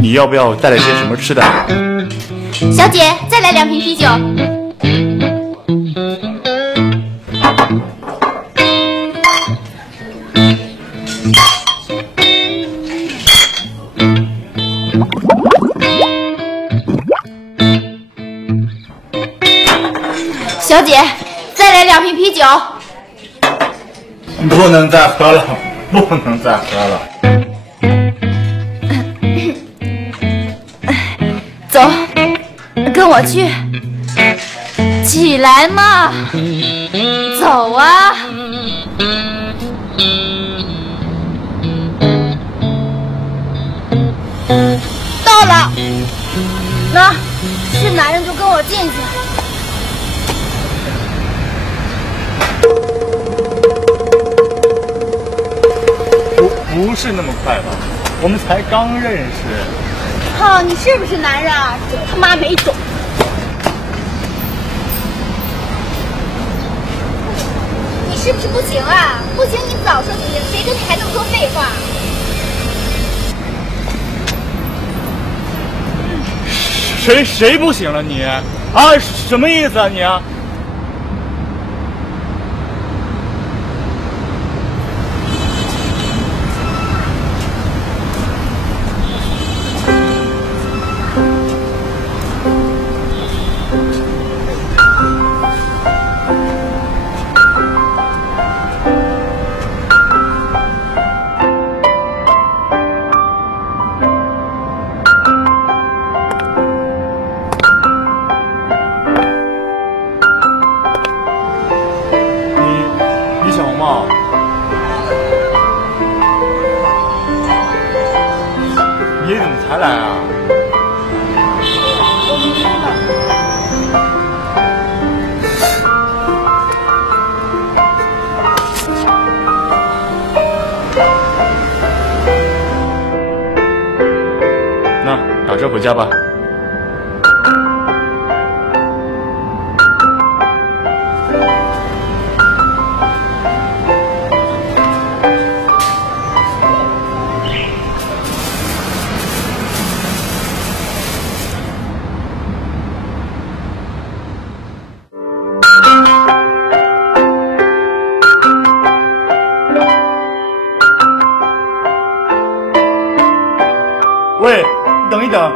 你要不要带来些什么吃的？小姐，再来2瓶啤酒。小姐，再来2瓶啤酒。不能再喝了，不能再喝了。走，跟我去。起来嘛，走啊！到了，那是男人就跟我进去。不是那么快吧？我们才刚认识。靠，你是不是男人啊？真他妈没种！你是不是不行啊？不行你早说行，谁跟你还那么多废话？谁不行了你？啊，什么意思啊你啊？李小茂，你怎么才来啊？那打车回家吧。喂，等一等。